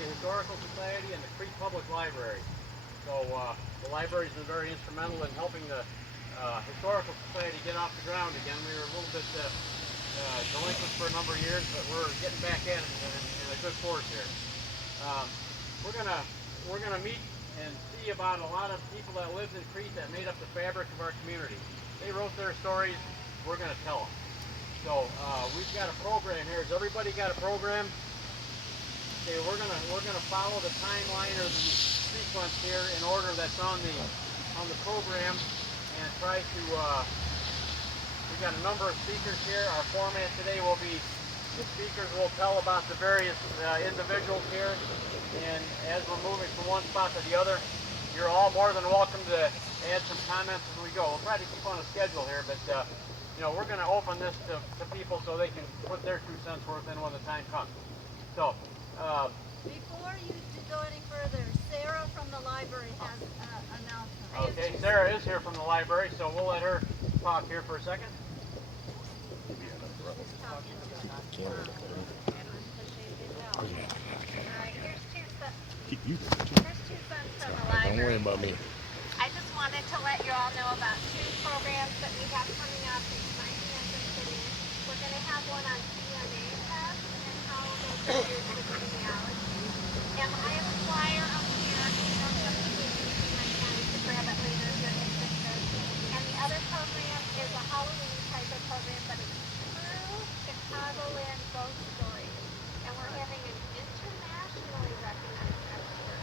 Cemetery Historical Society and the Crete Public Library. So the library's been very instrumental in helping the Historical Society get off the ground again. We were a little bit delinquent for a number of years, but we're getting back at it in a good force here. We're gonna meet and see about a lot of people that lived in Crete that made up the fabric of our community. They wrote their stories. We're gonna tell them. So we've got a program here. Has everybody got a program? Okay, we're gonna follow the timeline or the sequence here in order that's on the program, and try to. We've got a number of speakers here. Our format today will be the speakers will tell about the various individuals here, and as we're moving from one spot to the other, you're all more than welcome to add some comments as we go. We'll try to keep on a schedule here, but you know, we're going to open this to people so they can put their 2 cents worth in when the time comes. So. Before you go any further, Sarah from the library has an announcement. Okay, Sarah is here from the library, so we'll let her talk here for a second. Here's 2 cents from the library. Don't worry about me. I just wanted to let you all know about 2 programs that we have coming up in my city. We're going to have one on DNA tests and how those are used for genealogy. And I have a flyer up here. You don't have to leave my county to grab it later if you're interested. And the other program is a Halloween type of program, but it's true Chicagoland ghost stories. And we're having an internationally recognized expert.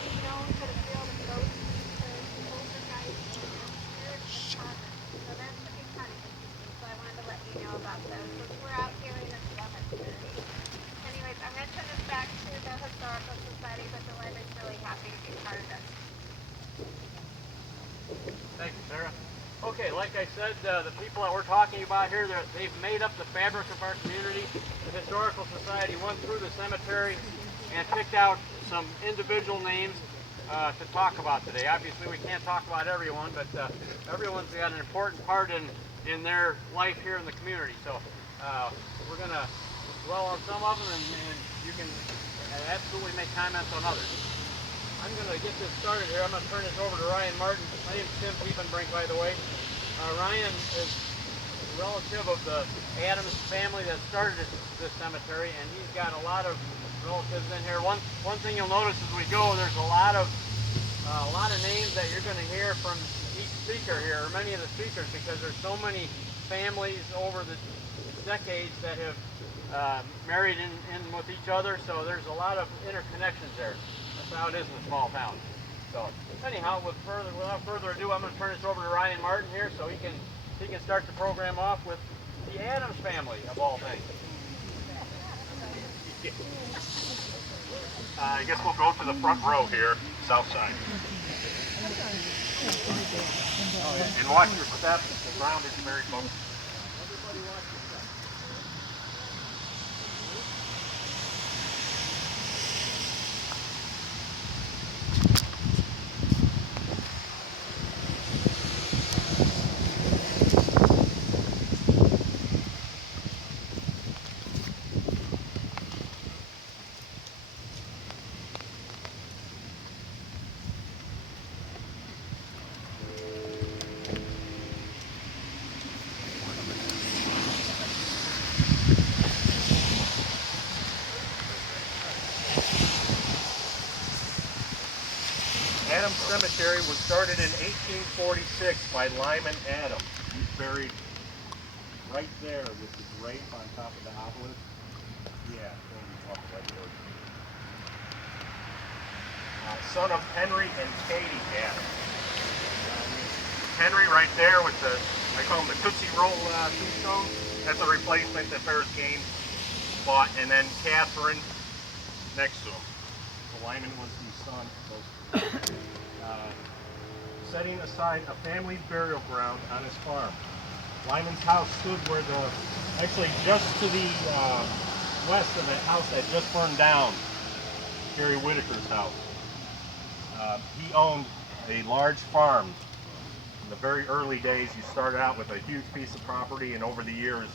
He's known for the field of ghost hunters, poltergeists, and spirits of Chicago. So that should be kind of interesting. So I wanted to let you know about those. So we're out here in the 11:30. Anyways, I'm going to turn this back to the Historical Society, but the library's really happy to be part of this. Thank you, Sarah. Okay, like I said, the people that we're talking about here, they've made up the fabric of our community. The Historical Society went through the cemetery and picked out some individual names to talk about today. Obviously, we can't talk about everyone, but everyone's got an important part in their life here in the community. So we're going to dwell on some of them, and you can absolutely make comments on others. I'm going to get this started here. I'm going to turn this over to Ryan Martin. My name is Tim Piepenbrink, by the way. Ryan is a relative of the Adams family that started this cemetery, and he's got a lot of relatives in here. One thing you'll notice as we go, there's a lot of names that you're going to hear from each speaker here, or many of the speakers, because there's so many families over the decades that have married in with each other, so there's a lot of interconnections there. That's how it is in a small town. So anyhow, without further ado, I'm going to turn this over to Ryan Martin here, so he can start the program off with the Adams family of all things. I guess we'll go to the front row here, south side. And watch your steps. The ground is very close. Everybody watch your step. Adams Cemetery was started in 1846 by Lyman Adams. He's buried right there with the grave on top of the obelisk. Yeah, right there. Son of Henry and Katie Adams. Henry right there with the, I call him the Tootsie Roll tombstone. That's a replacement that Ferris Gaines bought. And then Catherine next to him. So Lyman was the son of those two. Setting aside a family burial ground on his farm. Lyman's house stood where actually just to the west of that house that just burned down, Harry Whitaker's house. He owned a large farm. In the very early days, you started out with a huge piece of property, and over the years,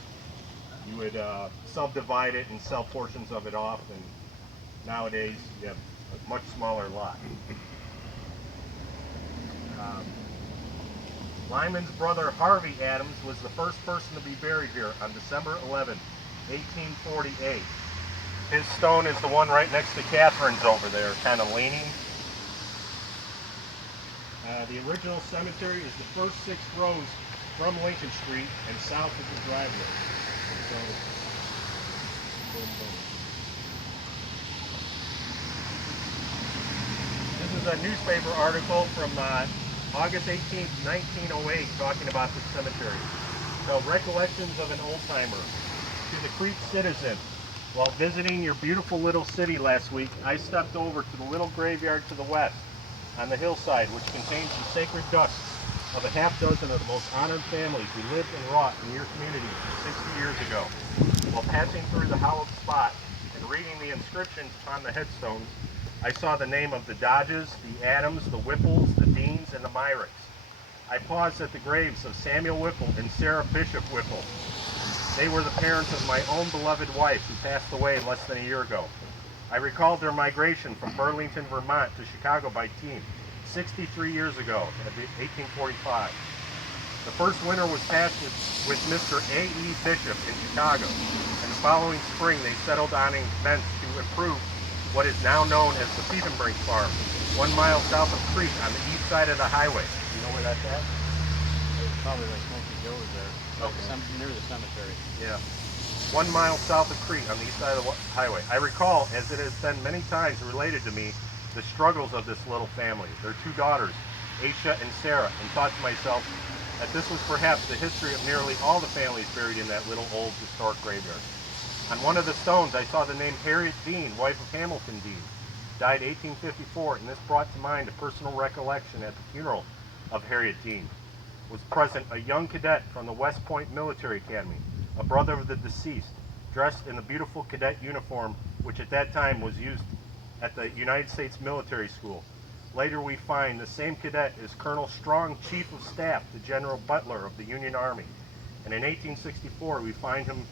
you would subdivide it and sell portions of it off, and Nowadays, you have a much smaller lot. Lyman's brother Harvey Adams was the first person to be buried here on December 11, 1848. His stone is the one right next to Catherine's over there, kind of leaning. The original cemetery is the first 6 rows from Lincoln Street and south of the driveway. So, boom, boom. This is a newspaper article from August 18th, 1908, talking about the cemetery. So, recollections of an old-timer. To the Crete citizen, while visiting your beautiful little city last week, I stepped over to the little graveyard to the west on the hillside, which contains the sacred dust of a half-dozen of the most honored families who lived and wrought in your community 60 years ago. While passing through the hallowed spot and reading the inscriptions upon the headstones, I saw the name of the Dodges, the Adams, the Whipples, the Deans, and the Myricks. I paused at the graves of Samuel Whipple and Sarah Bishop Whipple. They were the parents of my own beloved wife, who passed away less than a year ago. I recalled their migration from Burlington, Vermont to Chicago by team 63 years ago, in 1845. The first winter was passed with Mr. A.E. Bishop in Chicago, and the following spring they settled on and commenced to improve what is now known as the Piepenbrink Farm, 1 mile south of Crete on the east side of the highway. You know where that's at? Probably like Smoky Joe's there, Okay. near the cemetery. Yeah. 1 mile south of Crete on the east side of the highway. I recall, as it has been many times related to me, the struggles of this little family, their 2 daughters, Aisha and Sarah, and thought to myself that this was perhaps the history of nearly all the families buried in that little old historic graveyard. On one of the stones, I saw the name Harriet Dean, wife of Hamilton Dean, died 1854, and this brought to mind a personal recollection at the funeral of Harriet Dean. Was present a young cadet from the West Point Military Academy, a brother of the deceased, dressed in the beautiful cadet uniform which at that time was used at the United States Military School. Later we find the same cadet is Colonel Strong, Chief of Staff to General Butler of the Union Army. And in 1864 we find him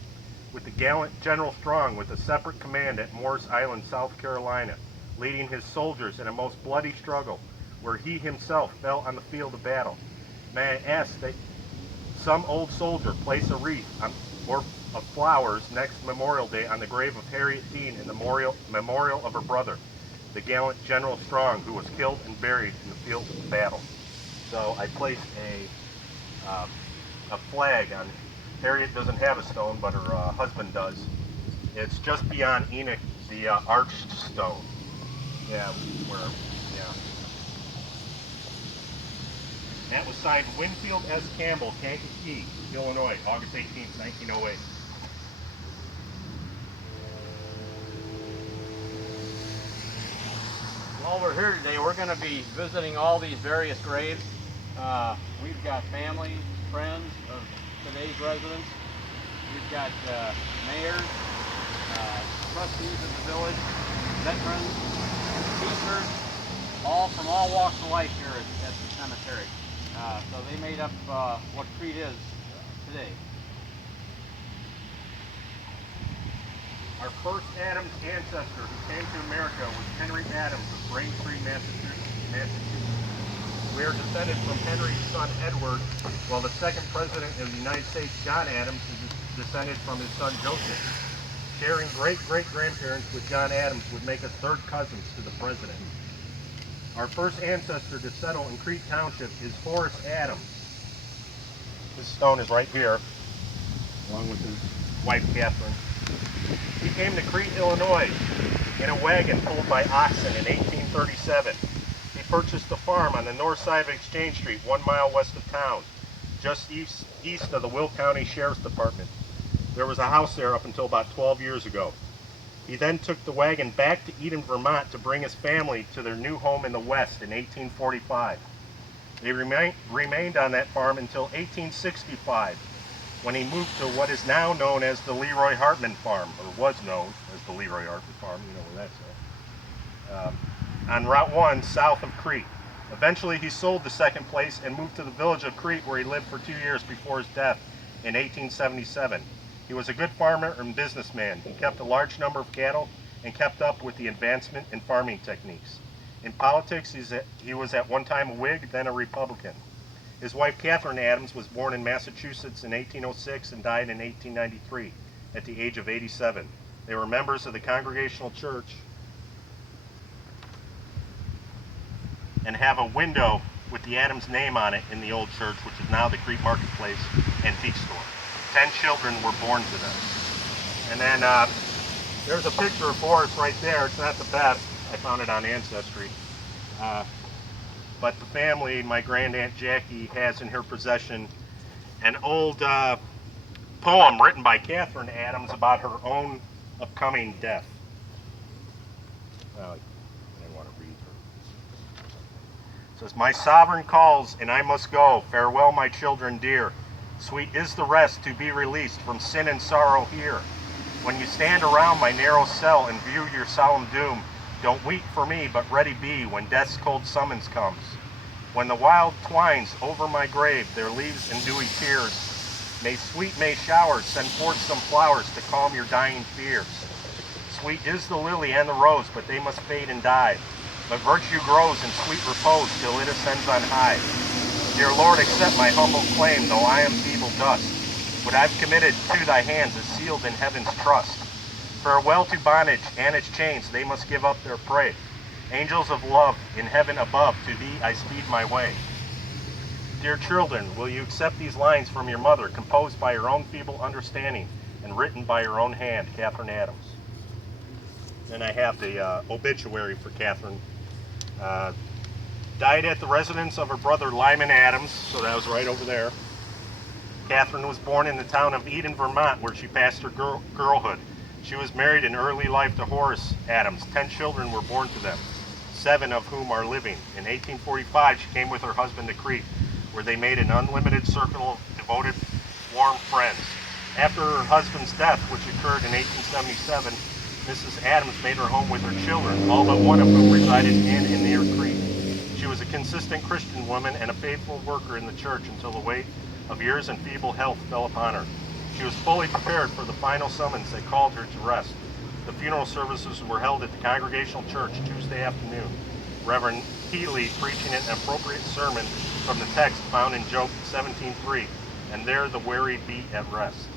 with the gallant General Strong with a separate command at Morris Island, South Carolina, leading his soldiers in a most bloody struggle where he himself fell on the field of battle. May I ask that some old soldier place a wreath or of flowers next Memorial Day on the grave of Harriet Dean in the memorial of her brother, the gallant General Strong, who was killed and buried in the field of battle. So I placed a flag on. Harriet doesn't have a stone, but her husband does. It's just beyond Enoch, the arched stone. Yeah, where, yeah. That was signed Winfield S. Campbell, Kankakee, Illinois, August 18, 1908. While we're here today, we're going to be visiting all these various graves. We've got family, friends of today's residents. We've got mayors, trustees of the village, veterans, teachers, all from all walks of life here at the cemetery. So they made up what Crete is today. Our first Adams ancestor who came to America was Henry Adams of Braintree, Massachusetts. We are descended from Henry's son Edward, while the second president of the United States, John Adams, is descended from his son Joseph. Sharing great-great-grandparents with John Adams would make us third cousins to the president. Our first ancestor to settle in Crete Township is Horace Adams. This stone is right here, along with his wife Catherine. He came to Crete, Illinois in a wagon pulled by oxen in 1837. He purchased a farm on the north side of Exchange Street, 1 mile west of town, just east of the Will County Sheriff's Department. There was a house there up until about 12 years ago. He then took the wagon back to Eden, Vermont to bring his family to their new home in the West in 1845. They remained on that farm until 1865, when he moved to what is now known as the Leroy Hartman Farm, or was known as the Leroy Hartman Farm, you know where that's at, on Route 1 south of Crete. Eventually he sold the second place and moved to the village of Crete, where he lived for 2 years before his death in 1877. He was a good farmer and businessman. He kept a large number of cattle and kept up with the advancement in farming techniques. In politics, he was at one time a Whig, then a Republican. His wife, Catherine Adams, was born in Massachusetts in 1806 and died in 1893 at the age of 87. They were members of the Congregational Church and have a window with the Adams name on it in the old church, which is now the Crete Marketplace Antique Store. 10 children were born to them. And then there's a picture of Horace right there. It's not the best. I found it on Ancestry. But the family, my grandaunt Jackie, has in her possession an old poem written by Catherine Adams about her own upcoming death. I didn't want to read her. It says, "My sovereign calls, and I must go. Farewell, my children dear. Sweet is the rest to be released from sin and sorrow here. When you stand around my narrow cell and view your solemn doom, don't weep for me, but ready be when death's cold summons comes. When the wild twines over my grave their leaves and dewy tears, may sweet May showers send forth some flowers to calm your dying fears. Sweet is the lily and the rose, but they must fade and die. But virtue grows in sweet repose till it ascends on high. Dear Lord, accept my humble claim, though I am feeble dust. What I've committed to thy hands is sealed in heaven's trust. Farewell to bondage and its chains, they must give up their prey. Angels of love in heaven above, to thee I speed my way. Dear children, will you accept these lines from your mother, composed by her own feeble understanding and written by her own hand, Catherine Adams?" Then I have the obituary for Catherine. Died at the residence of her brother Lyman Adams, so that was right over there. Catherine was born in the town of Eden, Vermont, where she passed her girlhood. She was married in early life to Horace Adams. 10 children were born to them, 7 of whom are living. In 1845, she came with her husband to Crete, where they made an unlimited circle of devoted, warm friends. After her husband's death, which occurred in 1877, Mrs. Adams made her home with her children, all but one of whom resided in and near Crete. She was a consistent Christian woman and a faithful worker in the church until the weight of years and feeble health fell upon her. She was fully prepared for the final summons that called her to rest. The funeral services were held at the Congregational Church Tuesday afternoon. Reverend Healy preaching an appropriate sermon from the text found in Job 17:3, "And there the weary be at rest."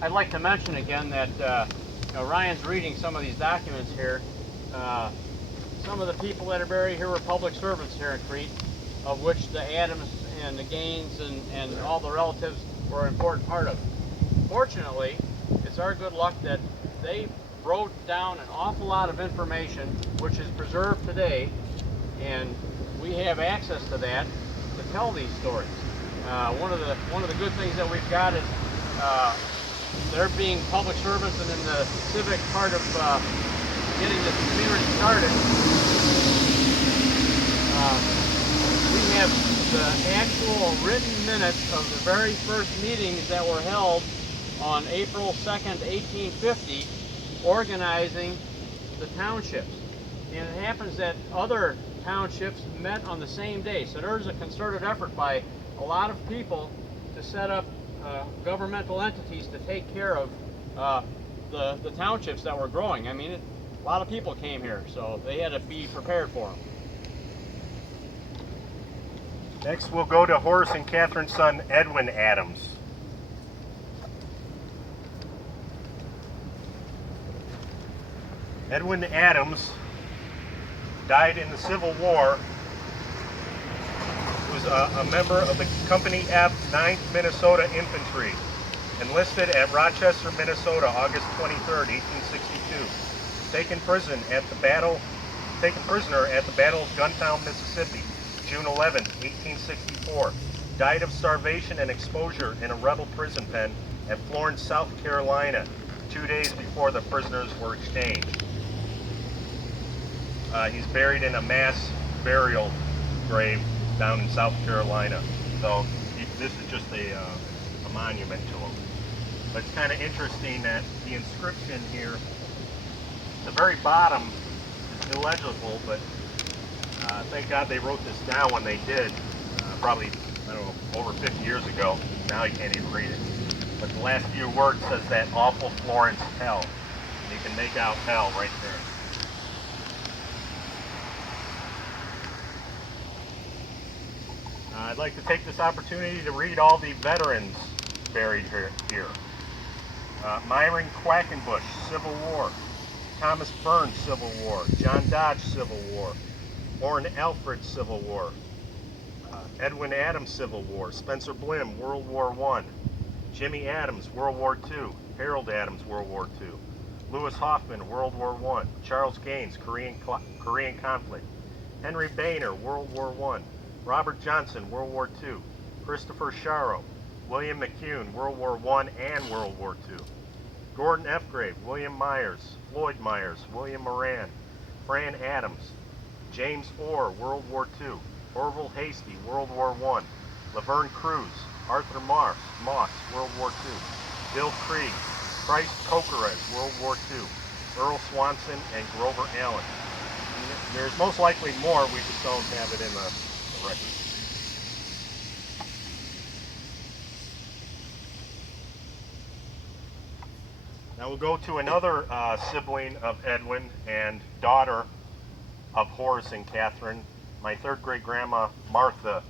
I'd like to mention again that Ryan's reading some of these documents here. Some of the people that are buried here were public servants here in Crete, of which the Adams and the Gaines and all the relatives were an important part of. Fortunately, it's our good luck that they wrote down an awful lot of information which is preserved today, and we have access to that to tell these stories. One of the good things that we've got is they're being public servants and in the civic part of getting the community started. We have the actual written minutes of the very first meetings that were held on April 2nd, 1850, organizing the townships. And it happens that other townships met on the same day. So there was a concerted effort by a lot of people to set up governmental entities to take care of the townships that were growing. I mean, a lot of people came here, so they had to be prepared for them. Next, we'll go to Horace and Catherine's son, Edwin Adams. Edwin Adams died in the Civil War. He was a member of the Company F, 9th Minnesota Infantry, enlisted at Rochester, Minnesota, August 23rd, 1862. Taken prisoner at the Battle of Guntown, Mississippi, June 11, 1864. Died of starvation and exposure in a rebel prison pen at Florence, South Carolina, 2 days before the prisoners were exchanged. He's buried in a mass burial grave down in South Carolina. So this is just a monument to him. But it's kind of interesting that the inscription here, the very bottom is illegible, but thank God they wrote this down when they did, probably, I don't know, over 50 years ago. Now you can't even read it. But the last few words says that awful Florence hell. And you can make out hell right there. I'd like to take this opportunity to read all the veterans buried here. Myron Quackenbush, Civil War. Thomas Burns, Civil War. John Dodge, Civil War. Orrin Alfred, Civil War. Edwin Adams, Civil War. Spencer Blim, World War I. Jimmy Adams, World War II. Harold Adams, World War II. Lewis Hoffman, World War I. Charles Gaines, Korean conflict. Henry Boehner, World War I. Robert Johnson, World War II. Christopher Sharrow, William McCune, World War I and World War II. Gordon F. Grave, William Myers, Floyd Myers, William Moran, Fran Adams, James Orr, World War II. Orville Hasty, World War I. Laverne Cruz, Arthur Moss, World War II. Bill Krieg, Christ Cokerez, World War II. Earl Swanson, and Grover Allen. There's most likely more, we just don't have it in the record. Now we'll go to another sibling of Edwin and daughter of Horace and Catherine, my third great grandma Martha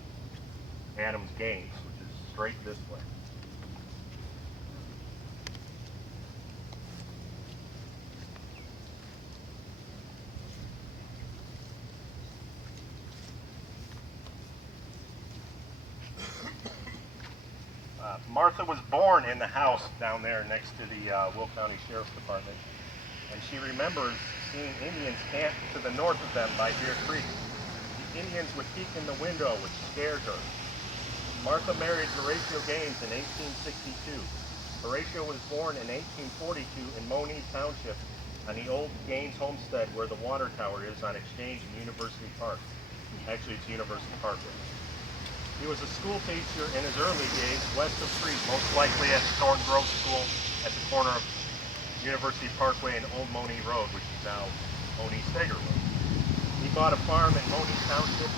Adams Gaines, which is straight this way. Martha was born in the house down there next to the Will County Sheriff's Department, and she remembers seeing Indians camped to the north of them by Deer Creek. The Indians would peek in the window, which scared her. Martha married Horatio Gaines in 1862. Horatio was born in 1842 in Monee Township on the old Gaines homestead where the water tower is on Exchange and University Park. Actually, it's University Parkway. He was a school teacher in his early days west of Crete, most likely at the Thorn Grove School at the corner of University Parkway and Old Monee Road, which is now Monee Steger Road. He bought a farm in Monee Township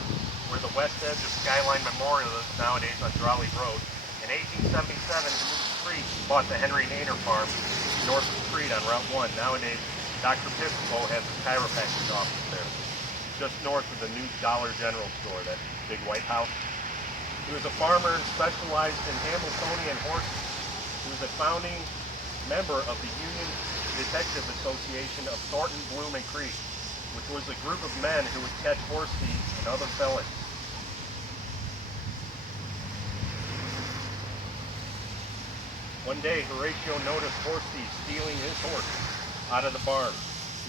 where the west edge of Skyline Memorial is nowadays on Drawley Road. In 1877, he moved to Crete and bought the Henry Nainer Farm north of Crete on Route 1. Nowadays, Dr. Piscopo has a chiropractic office there, just north of the new Dollar General store, that big white house. He was a farmer and specialized in Hamiltonian horses. He was a founding member of the Union Detective Association of Thornton, Bloom, and Crete, which was a group of men who would catch horse thieves and other felons. One day, Horatio noticed horse thieves stealing his horse out of the barn.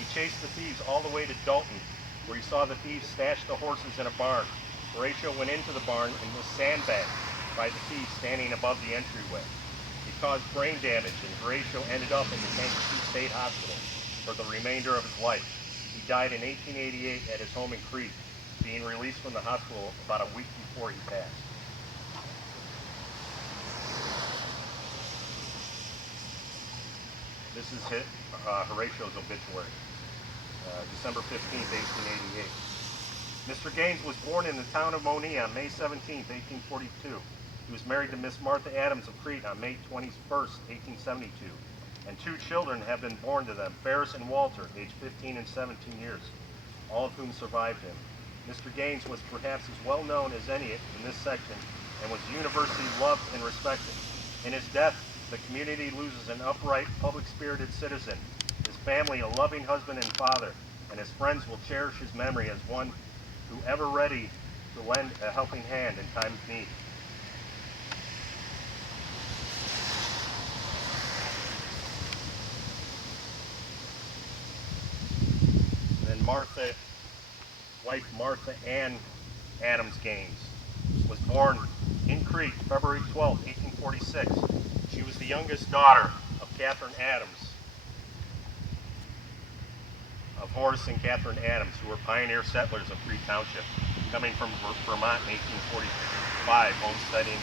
He chased the thieves all the way to Dalton, where he saw the thieves stash the horses in a barn. Horatio went into the barn and was sandbagged by the thieves standing above the entryway. He caused brain damage, and Horatio ended up in the Kankakee State Hospital for the remainder of his life. He died in 1888 at his home in Crete, being released from the hospital about a week before he passed. This is Horatio's obituary, December 15th, 1888. Mr. Gaines was born in the town of Monee on May 17, 1842. He was married to Miss Martha Adams of Crete on May 21, 1872, and two children have been born to them, Ferris and Walter, aged 15 and 17 years, all of whom survived him. Mr. Gaines was perhaps as well known as any in this section and was universally loved and respected. In his death, the community loses an upright, public-spirited citizen, his family a loving husband and father, and his friends will cherish his memory as one who ever ready to lend a helping hand in time of need. And then wife Martha Ann Adams Gaines, was born in Crete, February 12, 1846. She was the youngest daughter of Catherine Adams, of Horace and Catherine Adams, who were pioneer settlers of Crete Township, coming from Vermont in 1845, homesteading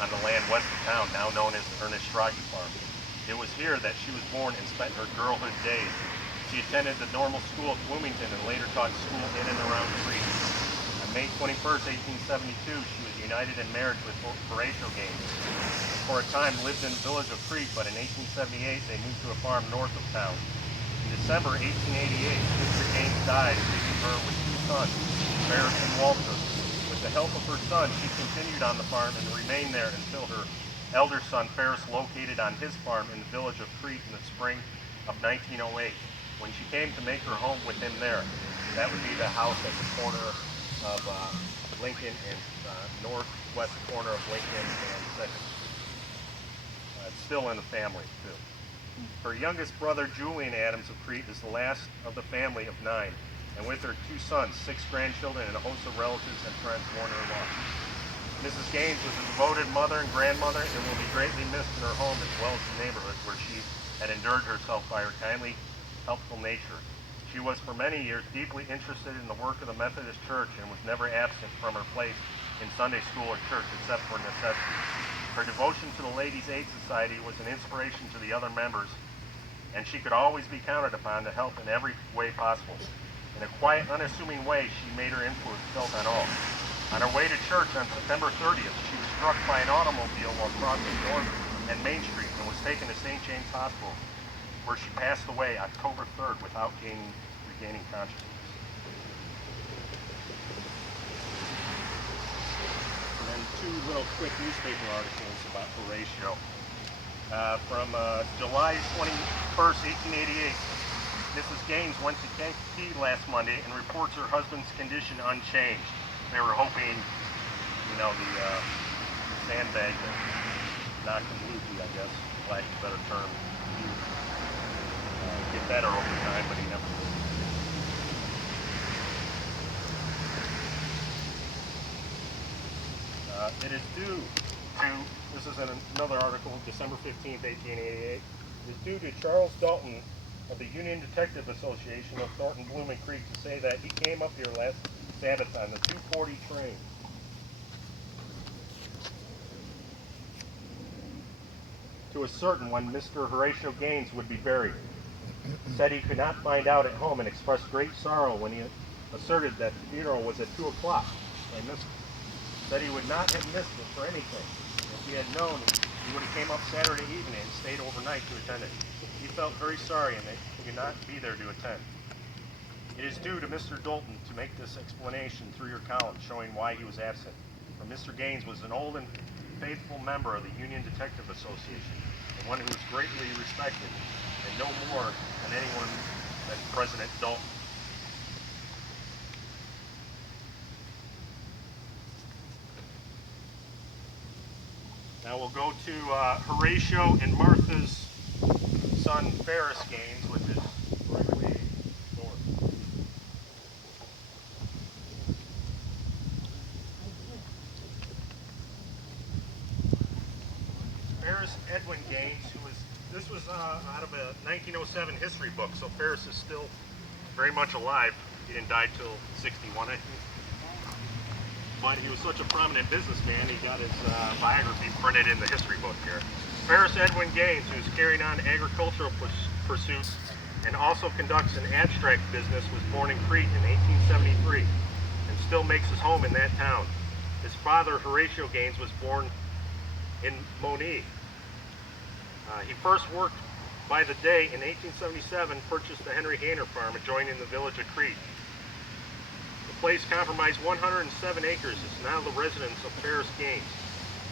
on the land west of town, now known as the Ernest Strage Farm. It was here that she was born and spent her girlhood days. She attended the normal school at Bloomington and later taught school in and around Crete. On On May 21st, 1872, she was united in marriage with Horatio Gaines. For a time lived in the village of Crete, but in 1878 they moved to a farm north of town. In December 1888, Mr. Gaines died, leaving her with two sons, Ferris and Walter. With the help of her son, she continued on the farm and remained there until her elder son Ferris located on his farm in the village of Crete in the spring of 1908. When she came to make her home with him there, that would be the house at the corner of Lincoln and northwest corner of Lincoln and Second. It's still in the family too. Her youngest brother Julian Adams of Crete is the last of the family of 9, and with her 2 sons, 6 grandchildren, and a host of relatives and friends born or lost. Mrs. Gaines was a devoted mother and grandmother and will be greatly missed in her home as well as the neighborhood where she had endured herself by her kindly, helpful nature. She was for many years deeply interested in the work of the Methodist Church and was never absent from her place in Sunday school or church except for necessity. Her devotion to the Ladies' Aid Society was an inspiration to the other members, and she could always be counted upon to help in every way possible. In a quiet, unassuming way, she made her influence felt on all. On her way to church on September 30th, she was struck by an automobile while crossing North and Main Street and was taken to St. James Hospital, where she passed away October 3rd without regaining consciousness. And then 2 little quick newspaper articles about Horatio. From July 21st, 1888, Mrs. Gaines went to Kankakee last Monday and reports her husband's condition unchanged. They were hoping, the sandbag that knocked him loopy, I guess, for lack of a better term, get better over time, but he never did. It is due to, this is in another article, December 15th, 1888, it is due to Charles Dalton of the Union Detective Association of Thornton, Bloom, and Crete to say that he came up here last Sabbath on the 2:40 train. To ascertain when Mr. Horatio Gaines would be buried. Said he could not find out at home and expressed great sorrow when he asserted that the funeral was at 2 o'clock. I missed it. Said he would not have missed it for anything. If he had known, he would have came up Saturday evening and stayed overnight to attend it. He felt very sorry and that he could not be there to attend. It is due to Mr. Dalton to make this explanation through your column showing why he was absent. For Mr. Gaines was an old and faithful member of the Union Detective Association, and one who was greatly respected, and no more than anyone than President Dalton. Now we'll go to Horatio and Martha's son Ferris Gaines, which is directly north. Ferris Edwin Gaines, this was out of a 1907 history book, so Ferris is still very much alive. He didn't die till 61, I think. But he was such a prominent businessman, he got his biography printed in the history book here. Ferris Edwin Gaines, who's carrying on agricultural pursuits and also conducts an abstract business, was born in Crete in 1873 and still makes his home in that town. His father, Horatio Gaines, was born in Moni. He first worked by the day in 1877, purchased the Henry Gaynor farm adjoining the village of Crete. The place comprised 107 acres. It's now the residence of Ferris Gaines.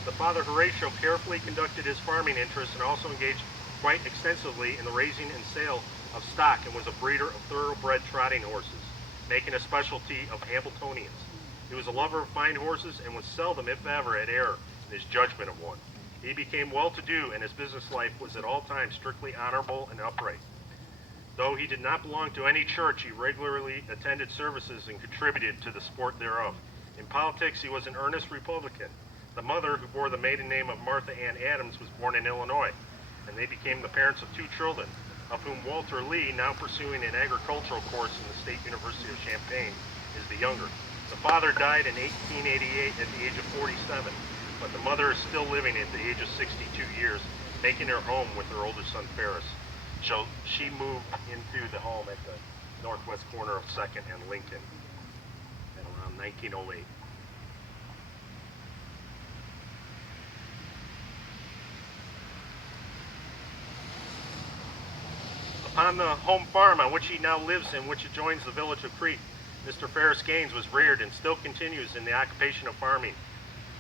The father Horatio carefully conducted his farming interests and also engaged quite extensively in the raising and sale of stock and was a breeder of thoroughbred trotting horses, making a specialty of Hambletonians. He was a lover of fine horses and was seldom, if ever, at error in his judgment of one. He became well-to-do, and his business life was at all times strictly honorable and upright. Though he did not belong to any church, he regularly attended services and contributed to the support thereof. In politics, he was an earnest Republican. The mother, who bore the maiden name of Martha Ann Adams, was born in Illinois, and they became the parents of 2 children, of whom Walter Lee, now pursuing an agricultural course in the State University of Champaign, is the younger. The father died in 1888 at the age of 47, but the mother is still living at the age of 62 years, making her home with her oldest son, Ferris. So she moved into the home at the northwest corner of 2nd and Lincoln, and around 1908. Upon the home farm on which he now lives and which adjoins the village of Crete, Mr. Ferris Gaines was reared and still continues in the occupation of farming,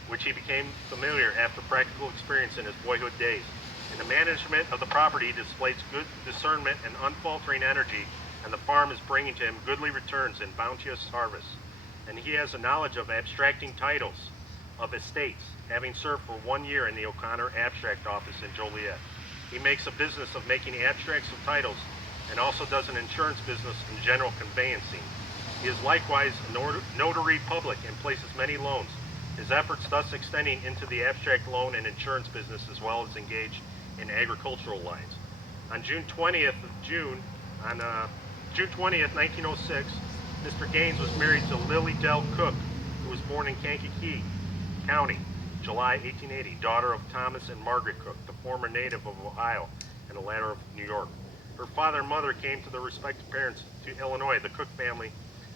which he became familiar after practical experience in his boyhood days. In the management of the property, he displays good discernment and unfaltering energy, and the farm is bringing to him goodly returns and bounteous harvests. And he has a knowledge of abstracting titles of estates, having served for 1 year in the O'Connor Abstract Office in Joliet. He makes a business of making abstracts of titles and also does an insurance business in general conveyancing. He is likewise a notary public and places many loans, his efforts thus extending into the abstract loan and insurance business as well as engaged in agricultural lines. On June 20th, 1906, Mr. Gaines was married to Lily Dell Cook, who was born in Kankakee County, July 1880, daughter of Thomas and Margaret Cook, the former native of Ohio and the latter of New York. Her father and mother came to their respective parents to Illinois. The Cook family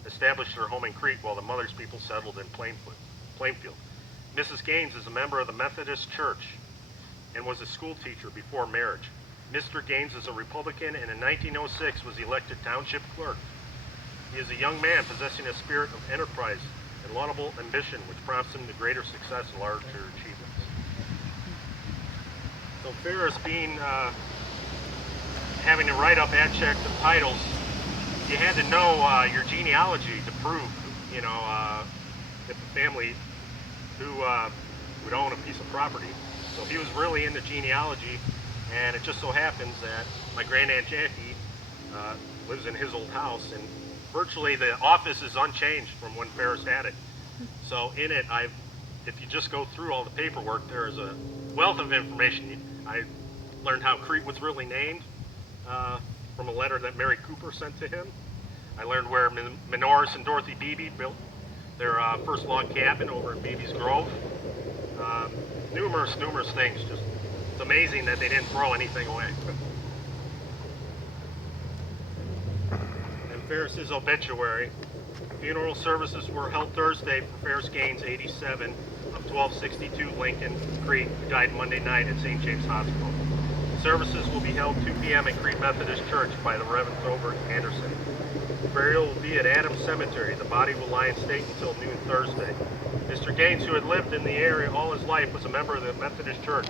established their home in Crete while the mother's people settled in Plainfield. Mrs. Gaines is a member of the Methodist Church and was a school teacher before marriage. Mr. Gaines is a Republican and in 1906 was elected township clerk. He is a young man possessing a spirit of enterprise and laudable ambition which prompts him to greater success and larger achievements. So Ferris being having to write up abstract titles, you had to know your genealogy to prove, if the family who would own a piece of property. So he was really into genealogy, and it just so happens that my Grandaunt Jackie lives in his old house, and virtually the office is unchanged from when Ferris had it. So in it, if you just go through all the paperwork, there is a wealth of information. I learned how Crete was really named from a letter that Mary Cooper sent to him. I learned where Menoris and Dorothy Beebe built their first log cabin over in Beebe's Grove. Numerous things. Just it's amazing that they didn't throw anything away. And Ferris's obituary. Funeral services were held Thursday for Ferris Gaines, 87, of 1262 Lincoln, Crete, who died Monday night at St. James Hospital. Services will be held 2 p.m. at Crete Methodist Church by the Reverend Tobert Anderson. Burial will be at Adams Cemetery. The body will lie in state until noon Thursday. Mr. Gaines, who had lived in the area all his life, was a member of the Methodist Church.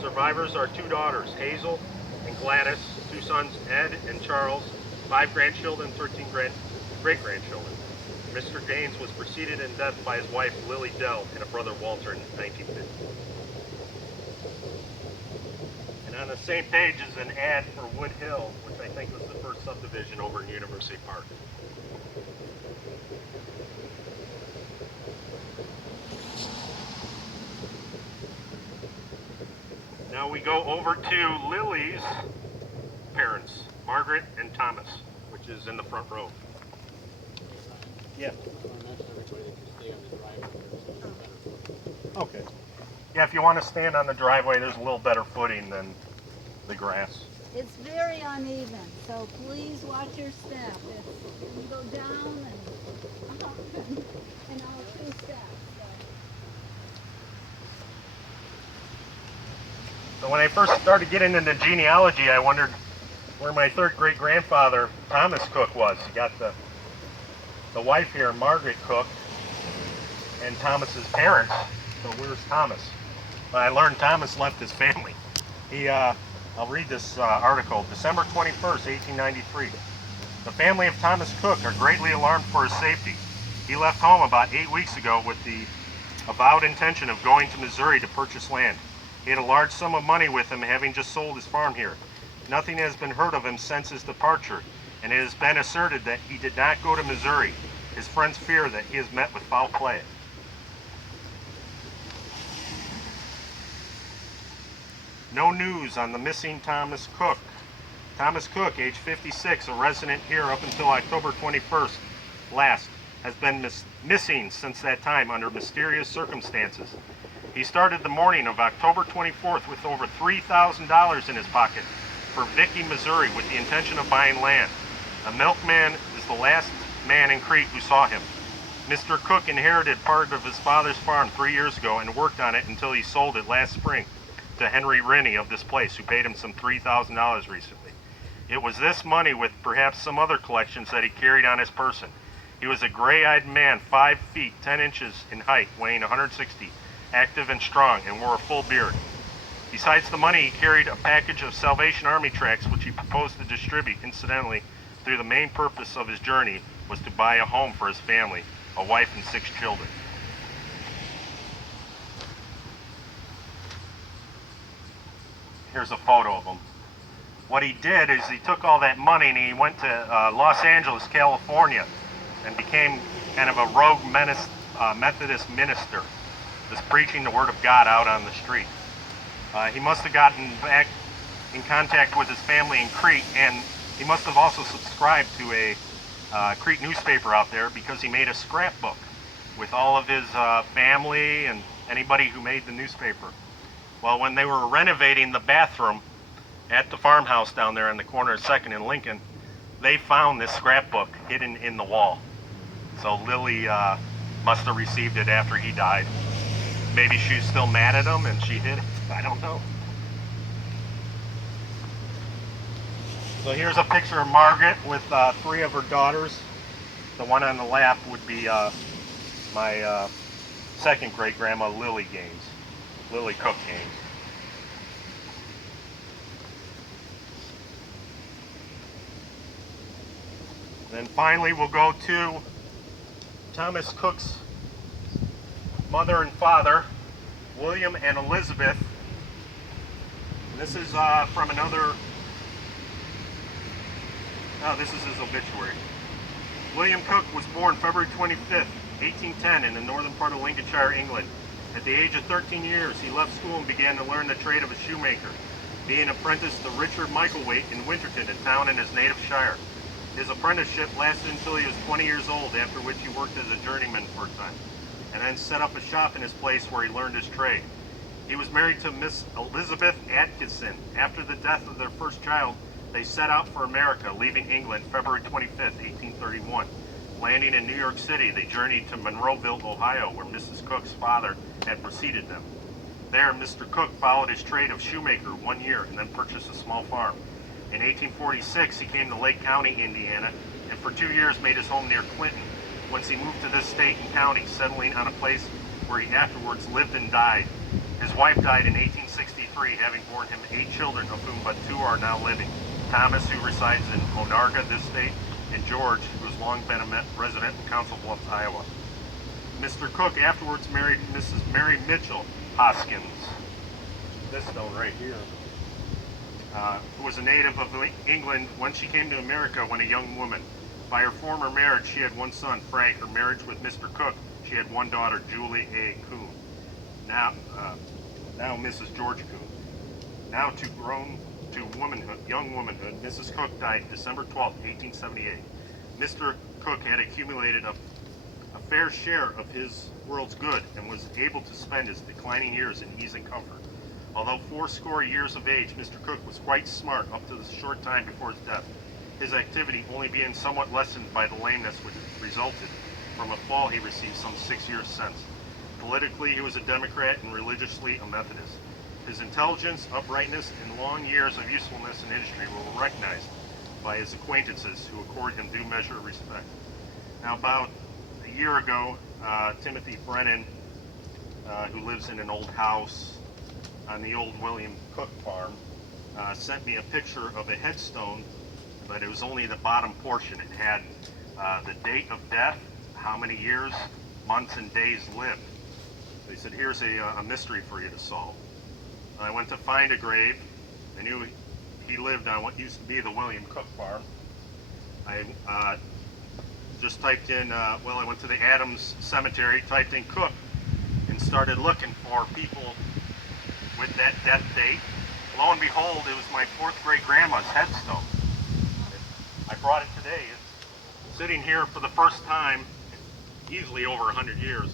Survivors are 2 daughters, Hazel and Gladys, 2 sons, Ed and Charles, 5 grandchildren, 13 great-grandchildren. Mr. Gaines was preceded in death by his wife, Lily Dell, and a brother, Walter, in 1950. And on the same page is an ad for Wood Hill, which I think was the first subdivision over in University Park. Now we go over to Lily's parents, Margaret and Thomas, which is in the front row. Yeah. Okay. Yeah, if you want to stand on the driveway, there's a little better footing than the grass. It's very uneven, so please watch your step. If you go down and up and all 2 steps. So when I first started getting into genealogy, I wondered where my 3rd great-grandfather, Thomas Cook, was. You got the wife here, Margaret Cook, and Thomas's parents. So where's Thomas? Well, I learned Thomas left his family. I'll read this article. December 21st, 1893. The family of Thomas Cook are greatly alarmed for his safety. He left home about 8 weeks ago with the avowed intention of going to Missouri to purchase land. He had a large sum of money with him, having just sold his farm here. Nothing has been heard of him since his departure, and it has been asserted that he did not go to Missouri. His friends fear that he has met with foul play. No news on the missing Thomas Cook. Thomas Cook, age 56, a resident here up until October 21st last, has been missing since that time under mysterious circumstances. He started the morning of October 24th with over $3,000 in his pocket for Vicki, Missouri, with the intention of buying land. A milkman is the last man in Crete who saw him. Mr. Cook inherited part of his father's farm 3 years ago and worked on it until he sold it last spring to Henry Rennie of this place, who paid him some $3,000 recently. It was this money, with perhaps some other collections, that he carried on his person. He was a gray-eyed man, 5 feet 10 inches in height, weighing 160, active and strong, and wore a full beard. Besides the money, he carried a package of Salvation Army tracts, which he proposed to distribute. Incidentally, through the main purpose of his journey was to buy a home for his family, a wife and 6 children. Here's a photo of him. What he did is he took all that money and he went to Los Angeles, California, and became kind of a rogue Methodist minister, just preaching the Word of God out on the street. He must have gotten back in contact with his family in Crete, and he must have also subscribed to a Crete newspaper out there, because he made a scrapbook with all of his family and anybody who made the newspaper. Well, when they were renovating the bathroom at the farmhouse down there on the corner of 2nd and Lincoln, they found this scrapbook hidden in the wall. So Lily must have received it after he died. Maybe she's still mad at him and she hid it. I don't know. So here's a picture of Margaret with 3 of her daughters. The one on the left would be my second great-grandma, Lily Cook Gaines. Then finally we'll go to Thomas Cook's mother and father, William and Elizabeth. And this is from another, this is his obituary. William Cook was born February 25th, 1810 in the northern part of Lincolnshire, England. At the age of 13 years, he left school and began to learn the trade of a shoemaker, being apprenticed to Richard Micklethwait in Winterton, a town in his native shire. His apprenticeship lasted until he was 20 years old, after which he worked as a journeyman for a time, and then set up a shop in his place where he learned his trade. He was married to Miss Elizabeth Atkinson. After the death of their first child, they set out for America, leaving England February 25th, 1831. Landing in New York City, they journeyed to Monroeville, Ohio, where Mrs. Cook's father had preceded them. There, Mr. Cook followed his trade of shoemaker 1 year and then purchased a small farm. In 1846, he came to Lake County, Indiana, and for 2 years made his home near Clinton, whence he moved to this state and county, settling on a place where he afterwards lived and died. His wife died in 1863, having borne him 8 children, of whom but 2 are now living. Thomas, who resides in Onarga, this state, and George, who has long been a resident in Council Bluffs, Iowa. Mr. Cook afterwards married Mrs. Mary Mitchell Hoskins, this stone right here, who was a native of England when she came to America when a young woman. By her former marriage, she had 1 son, Frank. Her marriage with Mr. Cook, she had 1 daughter, Julie A. Coon. Now Mrs. George Coon. Now young womanhood, Mrs. Cook died December 12, 1878. Mr. Cook had accumulated a fair share of his world's good and was able to spend his declining years in ease and comfort. Although 80 years of age, Mr. Cook was quite smart up to the short time before his death, his activity only being somewhat lessened by the lameness which resulted from a fall he received some 6 years since. Politically, he was a Democrat and religiously a Methodist. His intelligence, uprightness, and long years of usefulness in industry were recognized by his acquaintances, who accorded him due measure of respect. Now, about a year ago, Timothy Brennan, who lives in an old house on the old William Cook farm, sent me a picture of a headstone, but it was only the bottom portion. It had the date of death, how many years, months, and days lived. So he said, here's a mystery for you to solve. I went to find a grave. I knew he lived on what used to be the William Cook farm. I just typed in, I went to the Adams Cemetery, typed in Cook, and started looking for people with that death date. Lo and behold, it was my 4th great-grandma's headstone. I brought it today. It's sitting here for the first time, easily over 100 years.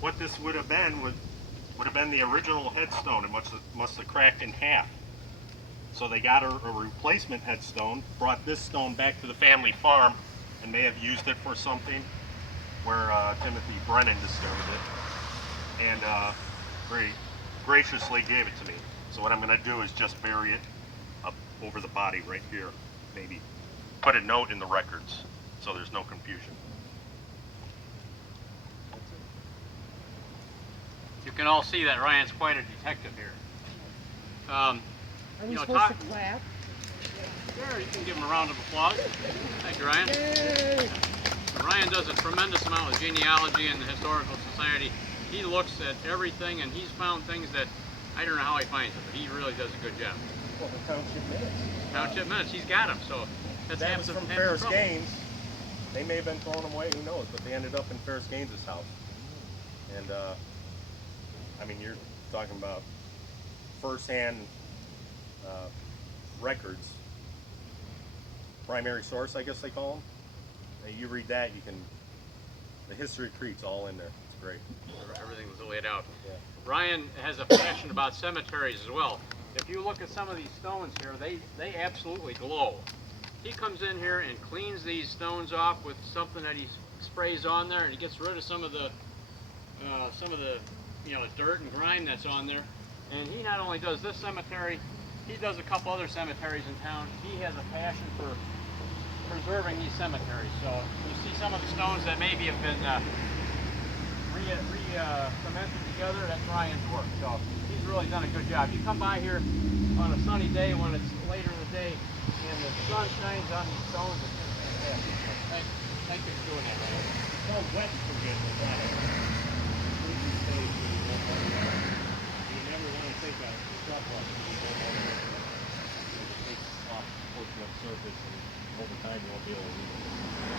What this would have been would have been the original headstone. It must have cracked in half. So they got a replacement headstone, brought this stone back to the family farm, and may have used it for something. where Timothy Brennan discovered it, and very graciously gave it to me. So what I'm going to do is just bury it up over the body right here. Maybe put a note in the records so there's no confusion. You can all see that Ryan's quite a detective here. Are we You know, supposed talk- to clap? Sure, you can give him a round of applause. Thank you, Ryan. Yay! Ryan does a tremendous amount with genealogy and the Historical Society. He looks at everything, and he's found things that I don't know how he finds them, but he really does a good job. Well, the township minutes. Township minutes, he's got them, so that's That half was the from half the Ferris trouble. Gaines. They may have been throwing them away, who knows, but they ended up in Ferris Gaines' house. And I mean, you're talking about first-hand records, primary source, I guess they call them. And you read that, you can, the history of Crete's all in there. It's great. Everything's laid out. Yeah. Ryan has a passion about cemeteries as well. If you look at some of these stones here, they absolutely glow. He comes in here and cleans these stones off with something that he sprays on there, and he gets rid of some of the dirt and grime that's on there. And he not only does this cemetery, he does a couple other cemeteries in town. He has a passion for preserving these cemeteries. So you see some of the stones that maybe have been cemented together, that's Ryan's work. So he's really done a good job. You come by here on a sunny day when it's later in the day and the sun shines on these stones, it's just fantastic. Thank you for doing that, Ryan. It's called wet forgiveness. You never want to take a truck off Surface, and over time you won't be able to read it.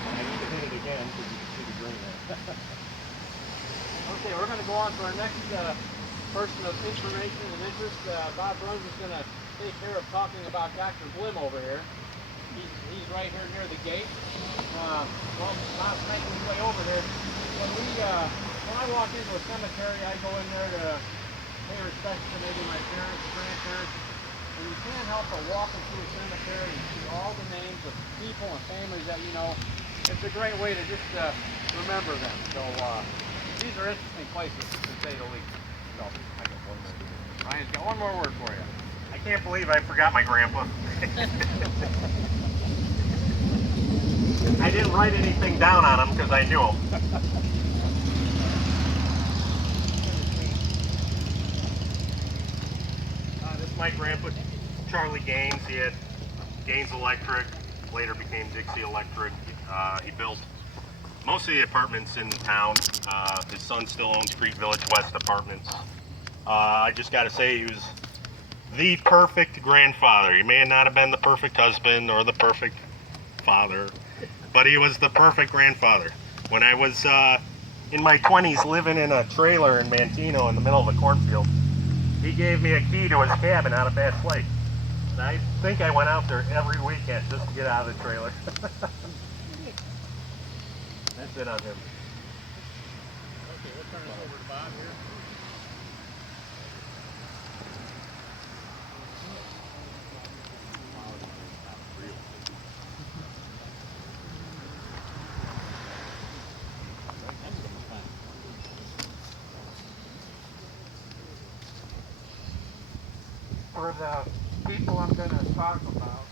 I need to hit it again because you can see the grain there. Okay, we're going to go on to our next person of information and interest. Bob Bruns is going to take care of talking about Dr. Blim over here. He's right here near the gate. Well, Bob's making his way over here. When I walk into a cemetery, I go in there to pay respect to maybe my parents, grandparents. And you can't help but walking through a cemetery and see all the names of people and families that you know. It's a great way to just remember them. So these are interesting places, to say the least. So I got one more. Ryan's got one more word for you. I can't believe I forgot my grandpa. I didn't write anything down on him because I knew him. This is my grandpa, Charlie Gaines. He had Gaines Electric, later became Dixie Electric. He built most of the apartments in town. His son still owns Crete Village West Apartments. I just got to say he was the perfect grandfather. He may not have been the perfect husband or the perfect father, but he was the perfect grandfather. When I was in my 20s living in a trailer in Mantino in the middle of a cornfield, he gave me a key to his cabin out of Bass Lake. And I think I went out there every weekend just to get out of the trailer. That's it on him. Okay, we'll turn this over to Bob here. For the people I'm going to talk about,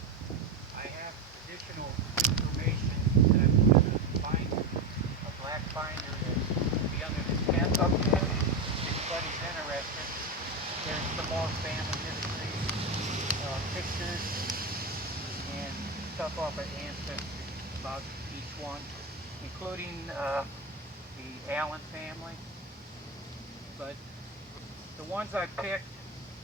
I have additional information that I'm going to find, a black binder that'll be under this cat up there. If anybody's interested, there's some more family history, pictures, and stuff off of Ancestry about each one, including the Allen family. But the ones I picked,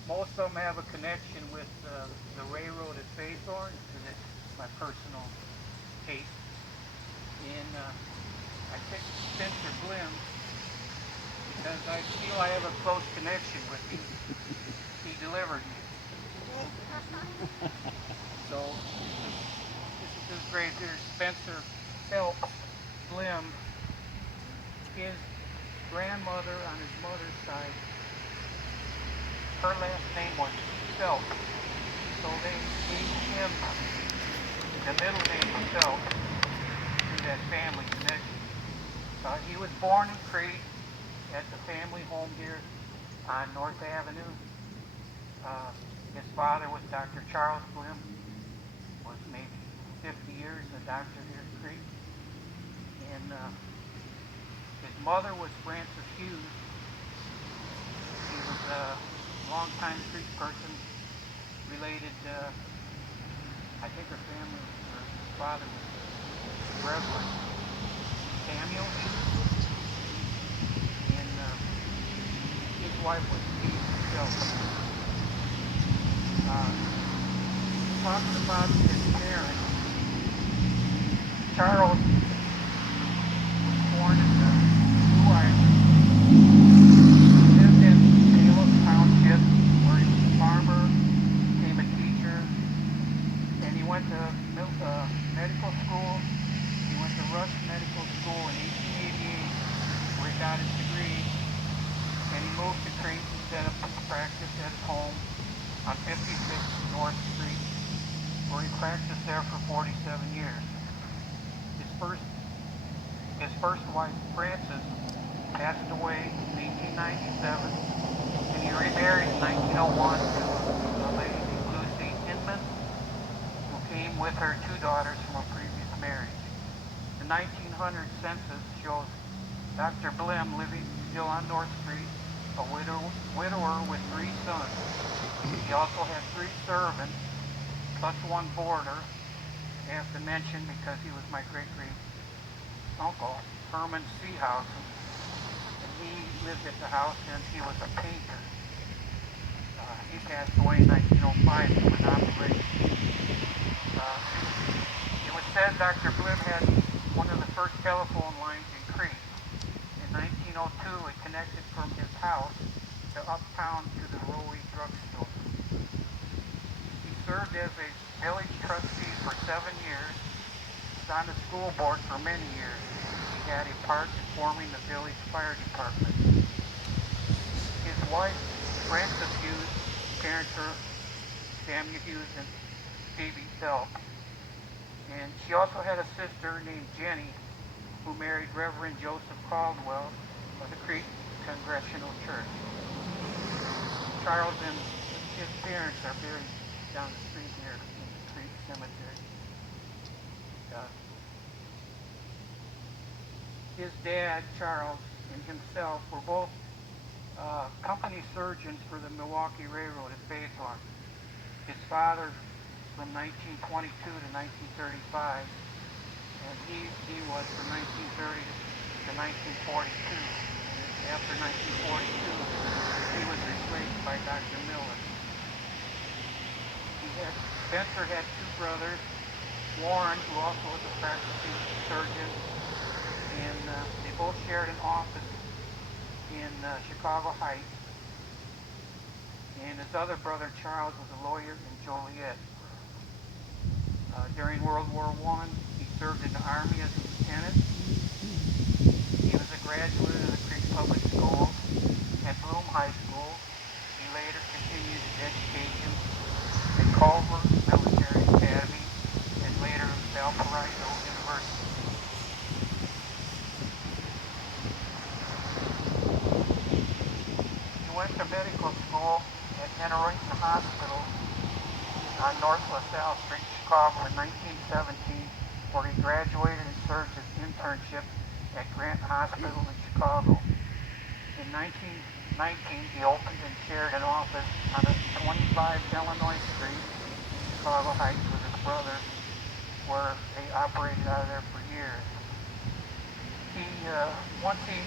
most of them have a connection with the railroad at Faithorn, because it's my personal taste. And I picked Spencer Blim because I feel I have a close connection with him. He delivered me. So this is great. There's Spencer Phelps Blim. His grandmother on his mother's side, her last name was Phelps, so they gave him the middle name Phelps through that family connection. He was born in Crete at the family home here on North Avenue. His father was Dr. Charles Blim, was maybe 50 years a doctor here at Crete. And his mother was Frances Hughes. She was a longtime Crete person, related, I think her family, her father was Reverend Samuel Hughes, and his wife was Steve Shelton. Talking about his parents, Charles was born in Blue Island, lived in Salem Township, where he was a farmer, became a teacher, and he went to medical school. He went to Rush Medical School in 1888, where he got his degree, and he moved to Crete and set up his practice at his home on 56th North Street, where he practiced there for 47 years. His first wife, Frances, passed away in 1897, and he remarried in 1901 to a lady named Lucy Inman, who came with her 2 daughters from a previous marriage. The 1900 census shows Dr. Blim living still on North Street, a widower with 3 sons. He also had 3 servants, plus 1 boarder. I have to mention, because he was my great-great-uncle, Herman Seehausen, and he lived at the house and he was a painter. He passed away in 1905 from an operation. It was said Dr. Blim had one of the first telephone lines in Crete. In 1902, it connected from his house to uptown to the Roe drugstore. He served as a village trustee for 7 years. He was on the school board for many years. He had a part in forming the village fire department. His wife, Frances Hughes, parents were Samuel Hughes and Phoebe Phelps. And she also had a sister named Jenny, who married Reverend Joseph Caldwell of the Crete Congregational Church. Charles and his parents are buried down the street here in the Crete Cemetery. His dad, Charles, and himself were both company surgeons for the Milwaukee Railroad at Bazelon. His father from 1922 to 1935, and he was from 1930 to 1942. And after 1942, he was replaced by Dr. Miller. Spencer had 2 brothers, Warren, who also was a practicing surgeon, and they both shared an office in Chicago Heights. And his other brother, Charles, was a lawyer in Joliet. During World War I, he served in the Army as a lieutenant. He was a graduate of the Crete Public Schools and Bloom High School. He later continued his education at Culver Military Academy and later Valparaiso University. He went to medical school at Henriton Hospital on North LaSalle Street, Chicago in 1917, where he graduated and served his internship at Grant Hospital in Chicago. In 1919, he opened and shared an office on 25 Illinois Street, Chicago Heights, with his brother, where they operated out of there for years. Once he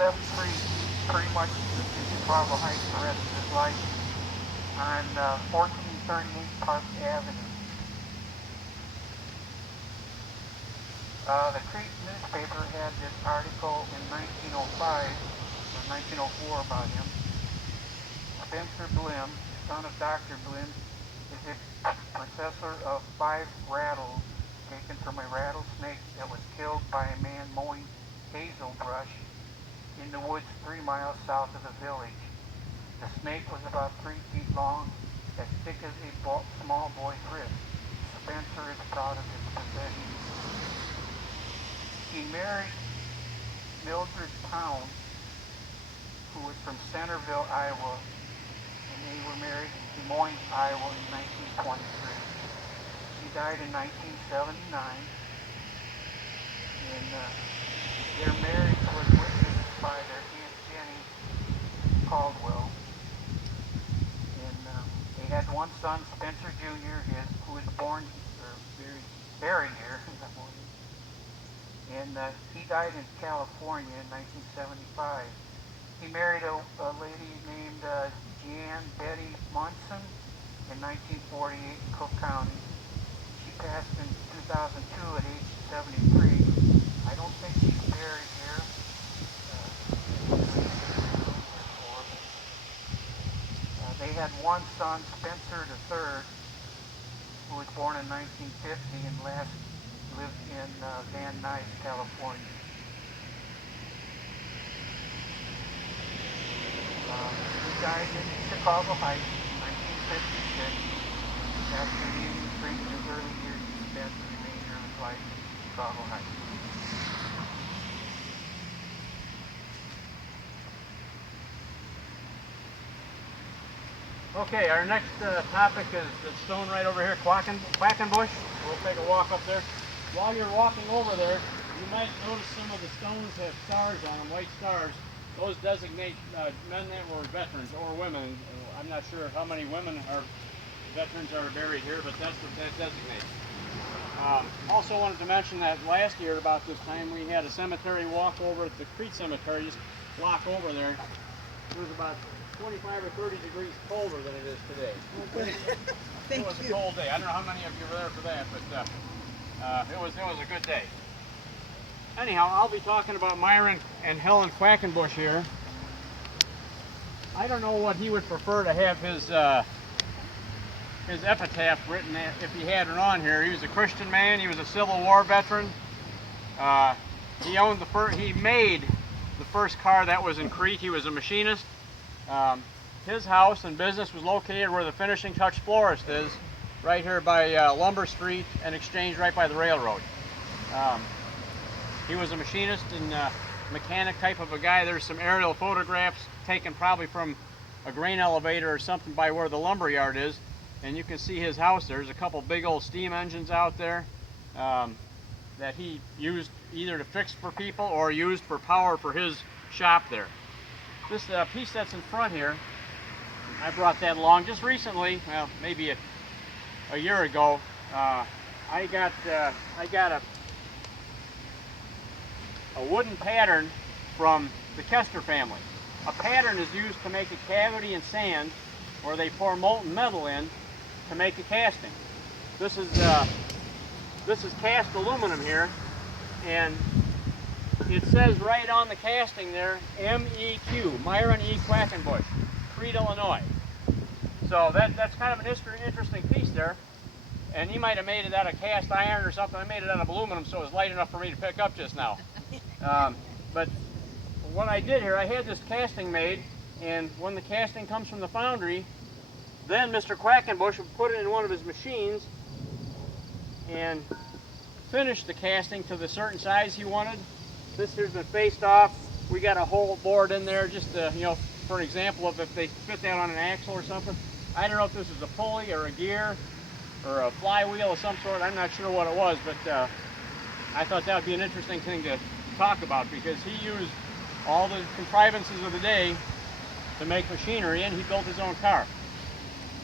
left Crete, pretty much lived in Chicago Heights the rest of his life on 1438 Park Avenue. The Crete newspaper had this article in 1905 or 1904 about him. Spencer Blim, son of Dr. Blim, is the possessor of 5 rattles taken from a rattlesnake that was killed by a man mowing hazel brush in the woods 3 miles south of the village. The snake was about 3 feet long, as thick as a small boy's wrist. Spencer is proud of his possession. He married Mildred Pound, who was from Centerville, Iowa, and they were married in Des Moines, Iowa in 1923. She died in 1979, and their marriage was witnessed by their Aunt Jenny Caldwell. And they had one son, Spencer Jr., who was born or buried here in Des Moines. And he died in California in 1975. He married a lady named Jeanne Betty Munson in 1948 in Cook County. She passed in 2002 at age 73. I don't think she's buried here. They had one son, Spencer III, who was born in 1950 and last lived in Van Nuys, California. He died in Chicago Heights in 1956 after leaving Crete in his early years. He spent the remainder of his life in Chicago Heights. Okay, our next topic is the stone right over here, Quackenbush. We'll take a walk up there. While you're walking over there, you might notice some of the stones have stars on them, white stars. Those designate men that were veterans or women. I'm not sure how many women are veterans are buried here, but that's what that designates. Also wanted to mention that last year about this time we had a cemetery walk over at the Crete Cemetery, just block over there. It was about 25 or 30 degrees colder than it is today. It was a cold day. I don't know how many of you were there for that, but it was a good day. Anyhow, I'll be talking about Myron and Helen Quackenbush here. I don't know what he would prefer to have his epitaph written if he had it on here. He was a Christian man. He was a Civil War veteran. He made the first car that was in Crete. He was a machinist. His house and business was located where the Finishing Touch Florist is, right here by Lumber Street and Exchange, right by the railroad. He was a machinist and mechanic type of a guy. There's some aerial photographs taken probably from a grain elevator or something by where the lumber yard is, and you can see his house. There's a couple big old steam engines out there that he used either to fix for people or used for power for his shop there. This piece that's in front here, I brought that along just recently, well, maybe a year ago. I got a wooden pattern from the Kester family. A pattern is used to make a cavity in sand where they pour molten metal in to make a casting. This is cast aluminum here, and it says right on the casting there, M.E.Q., Myron E. Quackenbush, Crete, Illinois. So that's kind of an interesting piece there. And he might have made it out of cast iron or something. I made it out of aluminum, so it was light enough for me to pick up just now. But what I did here, I had this casting made, and when the casting comes from the foundry, then Mr. Quackenbush would put it in one of his machines and finish the casting to the certain size he wanted. This here's been faced off. We got a whole board in there just to, for an example of if they fit that on an axle or something. I don't know if this is a pulley or a gear or a flywheel of some sort. I'm not sure what it was, but I thought that would be an interesting thing to talk about because he used all the contrivances of the day to make machinery, and he built his own car.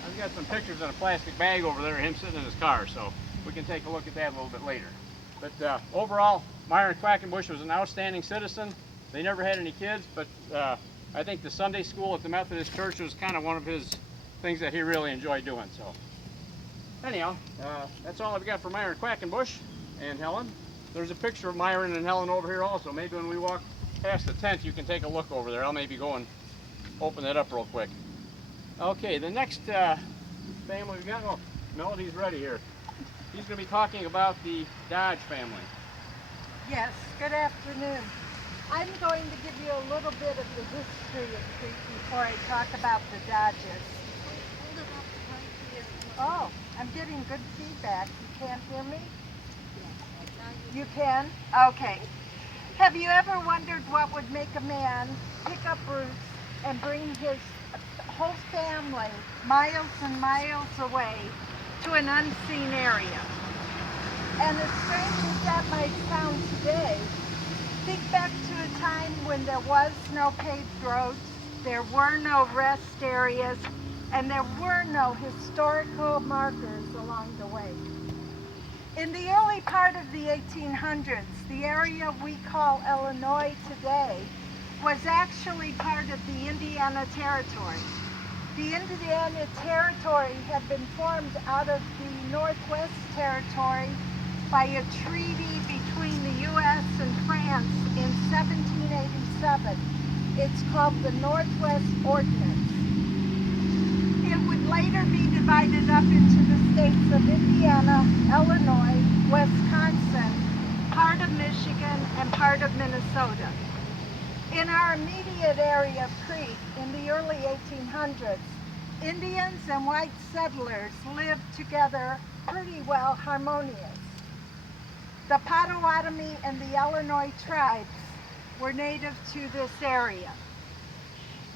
I've got some pictures in a plastic bag over there of him sitting in his car, so we can take a look at that a little bit later. But overall, Myron Quackenbush was an outstanding citizen. They never had any kids, but I think the Sunday school at the Methodist Church was kind of one of his things that he really enjoyed doing. So anyhow, that's all I've got for Myron Quackenbush and Helen. There's a picture of Myron and Helen over here also. Maybe when we walk past the tent, you can take a look over there. I'll maybe go and open that up real quick. Okay, the next family we got, oh, Melody's ready here. He's going to be talking about the Dodge family. Yes, good afternoon. I'm going to give you a little bit of the history of Crete before I talk about the Dodges. Oh, I'm getting good feedback. You can't hear me? You can? Okay. Have you ever wondered what would make a man pick up roots and bring his whole family miles and miles away to an unseen area? And as strange as that might sound today, think back to a time when there was no paved roads, there were no rest areas, and there were no historical markers along the way. In the early part of the 1800s, the area we call Illinois today was actually part of the Indiana Territory. The Indiana Territory had been formed out of the Northwest Territory by a treaty between the U.S. and France in 1787. It's called the Northwest Ordinance. It would later be divided up into the states of Indiana, Illinois, Wisconsin, part of Michigan, and part of Minnesota. In our immediate area of Crete in the early 1800s, Indians and white settlers lived together pretty well harmonious. The Potawatomi and the Illinois tribes were native to this area.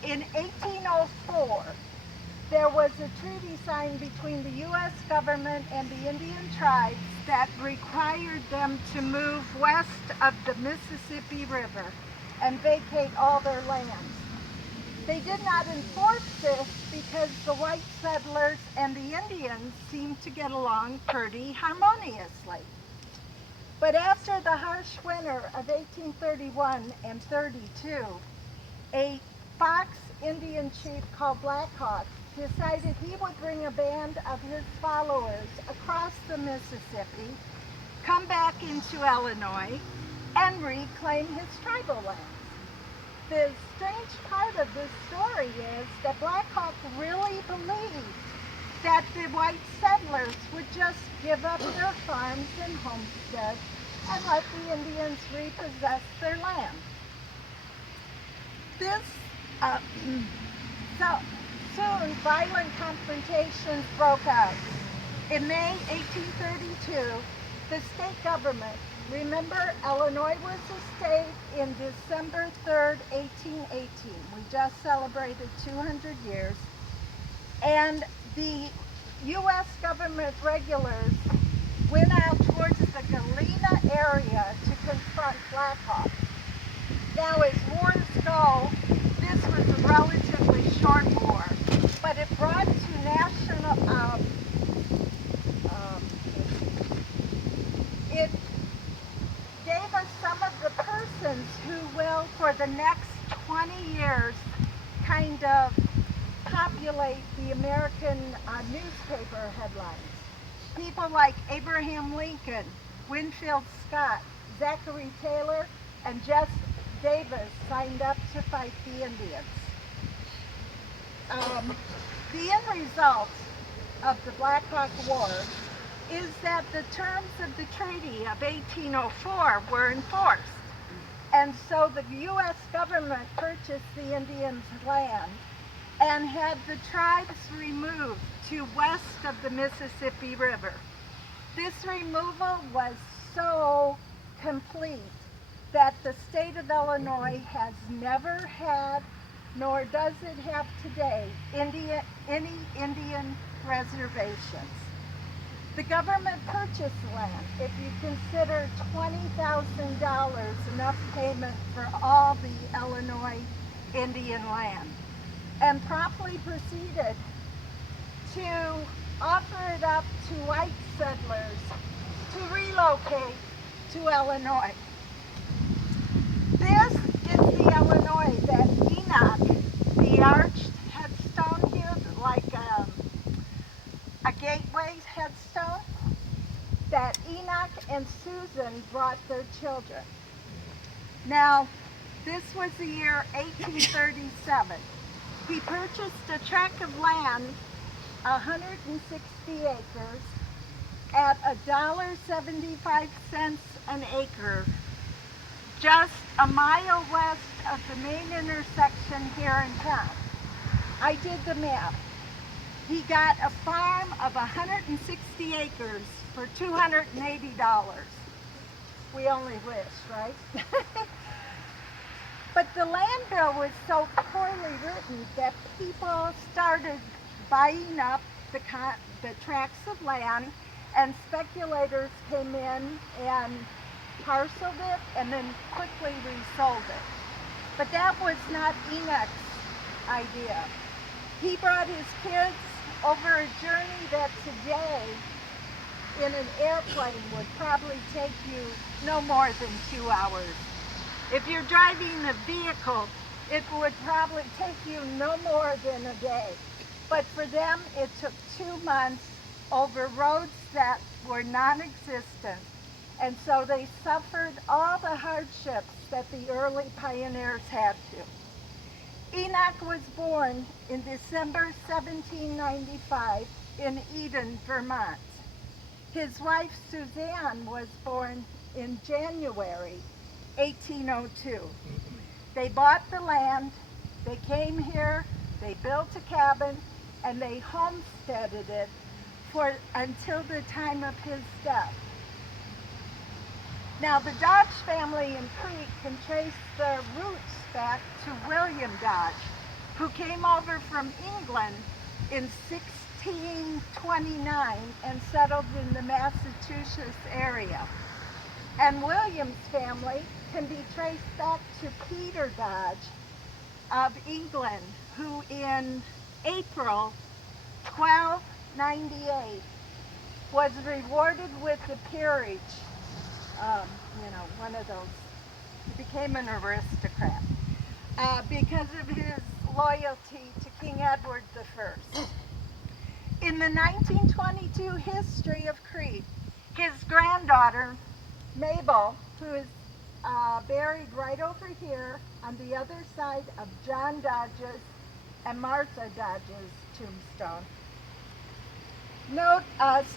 In 1804, there was a treaty signed between the U.S. government and the Indian tribes that required them to move west of the Mississippi River and vacate all their lands. They did not enforce this because the white settlers and the Indians seemed to get along pretty harmoniously. But after the harsh winter of 1831 and 32, a Fox Indian chief called Black Hawk decided he would bring a band of his followers across the Mississippi, come back into Illinois, and reclaim his tribal lands. The strange part of this story is that Black Hawk really believed that the white settlers would just give up their farms and homesteads and let the Indians repossess their land. Soon violent confrontations broke out. In May 1832, the state government, remember Illinois was a state in December 3rd, 1818. We just celebrated 200 years. And the U.S. government regulars went out towards the Galena area to confront Black Hawk. Now, as wars go, this was a relatively short war, but it brought to national, it gave us some of the persons who will, for the next 20 years, kind of populate the American newspaper headlines. People like Abraham Lincoln, Winfield Scott, Zachary Taylor, and Jess Davis signed up to fight the Indians. The end result of the Black Hawk War is that the terms of the Treaty of 1804 were enforced. And so the U.S. government purchased the Indians' land and had the tribes removed to west of the Mississippi River. This removal was so complete that the state of Illinois has never had, nor does it have today, any Indian reservations. The government purchased land, if you consider $20,000 enough payment for all the Illinois Indian land, and promptly proceeded to offer it up to white settlers to relocate to Illinois. This is the Illinois that Enoch, the arched headstone here, like a gateway headstone, that Enoch and Susan brought their children. Now, this was the year 1837. He purchased a tract of land, 160 acres, at $1.75 an acre, just a mile west of the main intersection here in town. I did the math. He got a farm of 160 acres for $280. We only wish, right? But the land bill was so poorly written that people started buying up the tracts of land, and speculators came in and parceled it and then quickly resold it. But that was not Enoch's idea. He brought his kids over a journey that today in an airplane would probably take you no more than 2 hours. If you're driving a vehicle, it would probably take you no more than a day. But for them, it took 2 months over roads that were non-existent. And so they suffered all the hardships that the early pioneers had to. Enoch was born in December 1795 in Eden, Vermont. His wife Suzanne was born in January 1802. They bought the land, they came here, they built a cabin, and they homesteaded it until the time of his death. Now the Dodge family in Crete can trace their roots back to William Dodge, who came over from England in 1629 and settled in the Massachusetts area. And William's family can be traced back to Peter Dodge of England, who in April 1298 was rewarded with the peerage. One of those. He became an aristocrat because of his loyalty to King Edward I. In the 1922 history of Crete, his granddaughter, Mabel, who is buried right over here on the other side of John Dodge's and Martha Dodge's tombstone,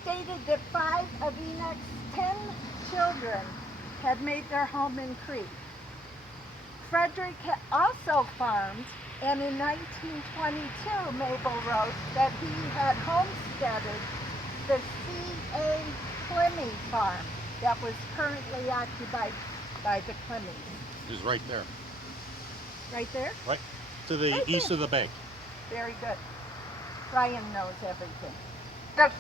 stated that 5 of Enoch's 10 children had made their home in Crete. Frederick also farmed, and in 1922 Mabel wrote that he had homesteaded the C.A. Clemmy farm that was currently occupied by the Clemmys. Is right there. Right there? Right to the Right east there. of the bank. Very good. Ryan knows everything. The,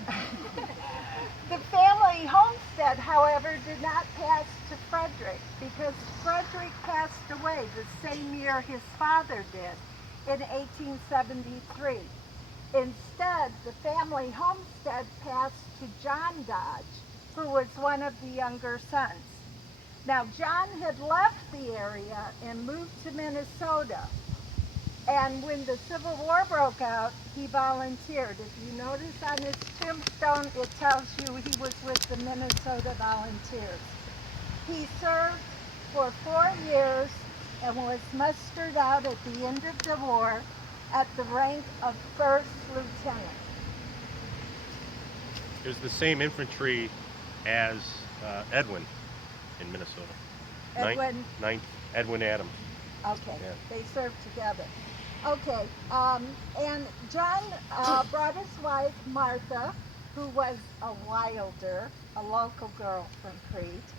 the family homestead, however, did not pass to Frederick because Frederick passed away the same year his father did, in 1873. Instead, the family homestead passed to John Dodge, who was one of the younger sons. Now, John had left the area and moved to Minnesota. And when the Civil War broke out, he volunteered. If you notice on his tombstone, it tells you he was with the Minnesota Volunteers. He served for 4 years and was mustered out at the end of the war at the rank of first lieutenant. It was the same infantry as Edwin in Minnesota. Ninth Edwin Adams. Okay, Yeah. They served together. Okay, and John brought his wife, Martha, who was a Wilder, a local girl from Crete,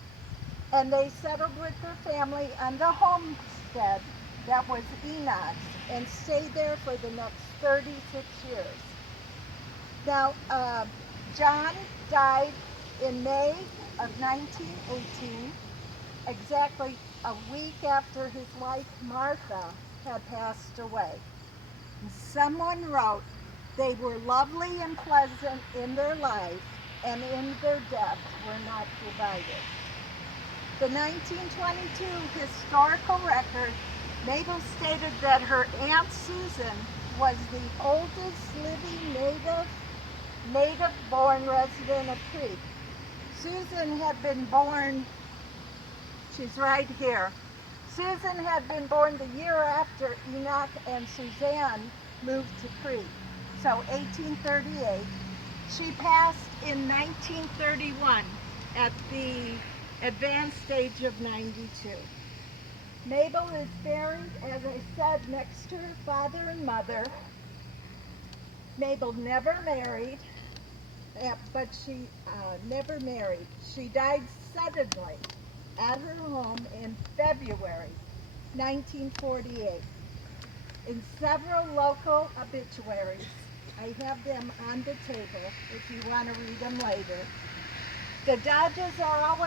and they settled with their family on the homestead that was Enoch's and stayed there for the next 36 years. Now, John died in May of 1918, exactly a week after his wife Martha had passed away. Someone wrote, they were lovely and pleasant in their life, and in their death were not divided. The 1922 historical record, Mabel stated that her Aunt Susan was the oldest living native-born resident of Crete. Susan had been born, she's right here. Susan had been born the year after Enoch and Suzanne moved to Crete, so 1838. She passed in 1931 at the advanced age of 92. Mabel is buried, as I said, next to her father and mother. Mabel never married, but she never married. She died suddenly at her home in February 1948. In several local obituaries, I have them on the table if you want to read them later. The Dodges are always